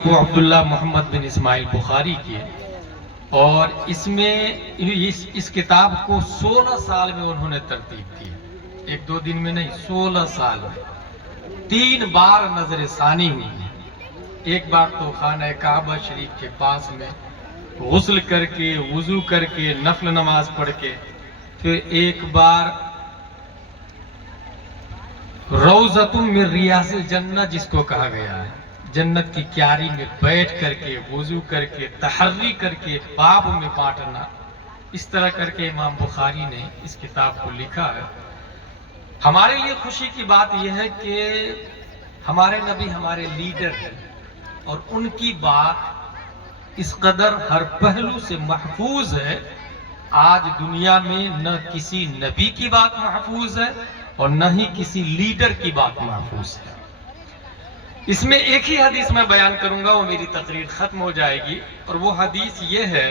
کو عبداللہ محمد بن اسماعیل بخاری کی ہے اور اس میں اس کتاب کو 16 سال میں انہوں نے ترتیب کی ہے، ایک دو دن میں نہیں، 16 سال میں 3 بار نظر ثانی ہوئی ہے۔ ایک بار تو خانہ کعبہ شریف کے پاس میں غسل کر کے وضو کر کے نفل نماز پڑھ کے، پھر ایک بار روضۃ من ریاض الجنہ جس کو کہا گیا ہے، جنت کی کیاری میں بیٹھ کر کے وضو کر کے تحری کر کے باب میں بانٹنا، اس طرح کر کے امام بخاری نے اس کتاب کو لکھا ہے۔ ہمارے لیے خوشی کی بات یہ ہے کہ ہمارے نبی ہمارے لیڈر ہیں اور ان کی بات اس قدر ہر پہلو سے محفوظ ہے۔ آج دنیا میں نہ کسی نبی کی بات محفوظ ہے اور نہ ہی کسی لیڈر کی بات محفوظ ہے۔ اس میں ایک ہی حدیث میں بیان کروں گا، وہ میری تقریر ختم ہو جائے گی، اور وہ حدیث یہ ہے،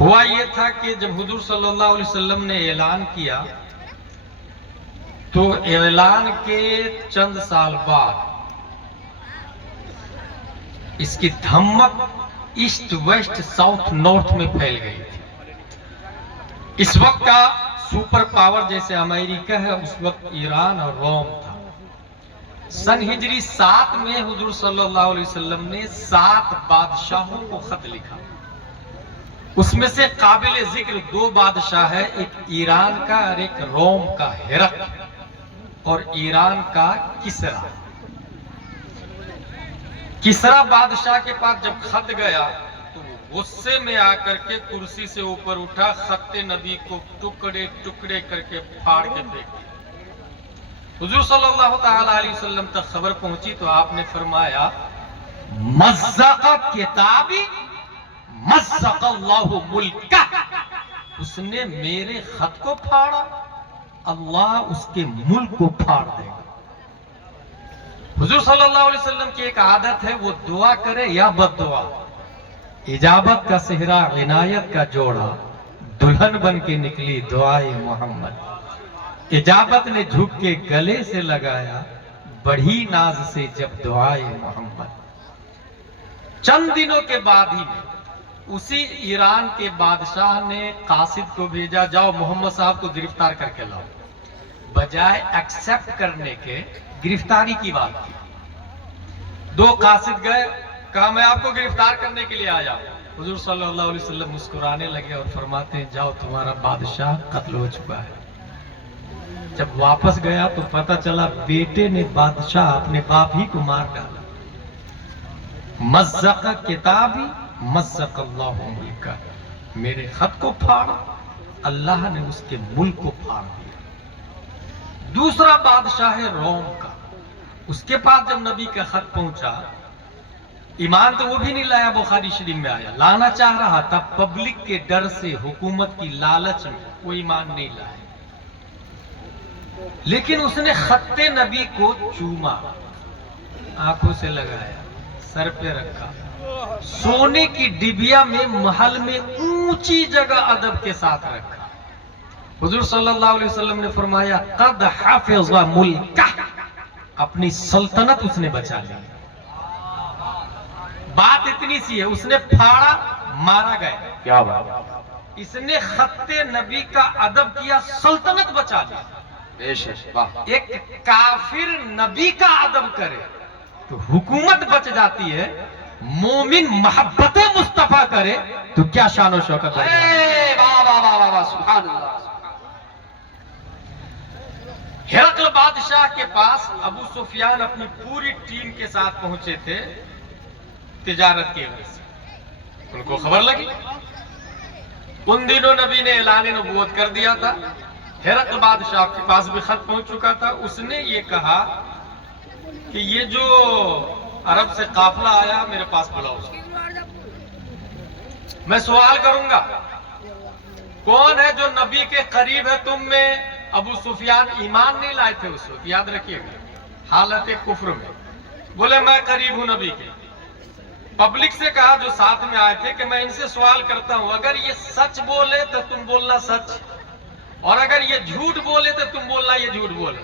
ہوا یہ تھا کہ جب حضور صلی اللہ علیہ وسلم نے اعلان کیا تو اعلان کے چند سال بعد اس کی دھمک ایسٹ ویسٹ ساؤتھ نارتھ میں پھیل گئی تھی۔ اس وقت کا سپر پاور جیسے امریکہ ہے، اس وقت ایران اور روم تھا۔ سن ہجری 7 میں حضور صلی اللہ علیہ وسلم نے 7 بادشاہوں کو خط لکھا، اس میں سے قابل ذکر 2 بادشاہ ہے، ایک ایران کا اور ایک روم کا ہرقل، اور ایران کا کسرا۔ کسرا بادشاہ کے پاس جب خط گیا تو وہ غصے میں آ کر کے کرسی سے اوپر اٹھا، خط نبی کو ٹکڑے ٹکڑے کر کے پھاڑ کے پھینک دیا۔ حضور صلی اللہ تعالی علیہ وسلم تک خبر پہنچی تو آپ نے فرمایا، مزق کتابی مزق اللہ ملکہ، اس نے میرے خط کو پھاڑا، اللہ اس کے ملک کو پھاڑ دے گا۔ حضور صلی اللہ علیہ وسلم کی ایک عادت ہے، وہ دعا کرے یا بد دعا، اجابت کا صحرا عنایت کا جوڑا، دلہن بن کے نکلی دعائے محمد۔ اجابت نے جھک کے گلے سے لگایا، بڑھی ناز سے جب دعائے محمد۔ چند دنوں کے بعد ہی میں اسی ایران کے بادشاہ نے قاصد کو بھیجا، جاؤ محمد صاحب کو گرفتار کر کے لاؤ۔ بجائے ایکسپٹ کرنے کے گرفتاری کی بات کی۔ 2 قاصد گئے، کہا میں آپ کو گرفتار کرنے کے لیے آیا۔ حضور صلی اللہ علیہ وسلم مسکرانے لگے اور فرماتے ہیں، جاؤ تمہارا بادشاہ قتل ہو چکا ہے۔ جب واپس گیا تو پتہ چلا بیٹے نے بادشاہ اپنے باپ ہی کو مار ڈالا۔ مزق کتابی مزق اللہ ملکہ، میرے خط کو پھاڑا، اللہ نے اس کے ملک کو پھاڑ دیا۔ دوسرا بادشاہ ہے روم کا، اس کے پاس جب نبی کا خط پہنچا، ایمان تو وہ بھی نہیں لایا، بخاری شریف میں آیا، لانا چاہ رہا تھا، پبلک کے ڈر سے، حکومت کی لالچ میں وہ ایمان نہیں لایا، لیکن اس نے خط نبی کو چوما، آنکھوں سے لگایا، سر پہ رکھا، سونے کی ڈبیا میں محل میں اونچی جگہ ادب کے ساتھ رکھا۔ حضور صلی اللہ علیہ وسلم نے فرمایا، قد حفظ ملکہ، اپنی سلطنت اس نے بچا لی۔ بات اتنی سی ہے، اس نے پھاڑا، مارا گیا، کیا بات، اس نے خط نبی کا ادب کیا، سلطنت بچا لی۔ ایک کافر نبی کا ادب کرے تو حکومت بچ جاتی ہے، مومن محبت مصطفیٰ کرے تو کیا شان و شوکت ہے۔ سبحان اللہ۔ ہرقل بادشاہ کے پاس ابو سفیان اپنی پوری ٹیم کے ساتھ پہنچے تھے تجارت کی وجہ سے، ان کو خبر لگی، ان دنوں نبی نے اعلان نبوت کر دیا تھا، ہرقل بادشاہ کے پاس بھی خط پہنچ چکا تھا۔ اس نے یہ کہا کہ یہ جو عرب سے قافلہ آیا میرے پاس بلاؤ، میں سوال کروں گا، کون ہے جو نبی کے قریب ہے تم میں؟ ابو سفیان ایمان نہیں لائے تھے اس وقت، یاد رکھیے گا، حالت کفر میں، بولے میں قریب ہوں نبی کے۔ پبلک سے کہا جو ساتھ میں آئے تھے کہ میں ان سے سوال کرتا ہوں، اگر یہ سچ بولے تو تم بولنا سچ، اور اگر یہ جھوٹ بولے تو تم بولنا یہ جھوٹ بولے۔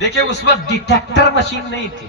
دیکھیں اس وقت ڈیٹیکٹر مشین نہیں تھی،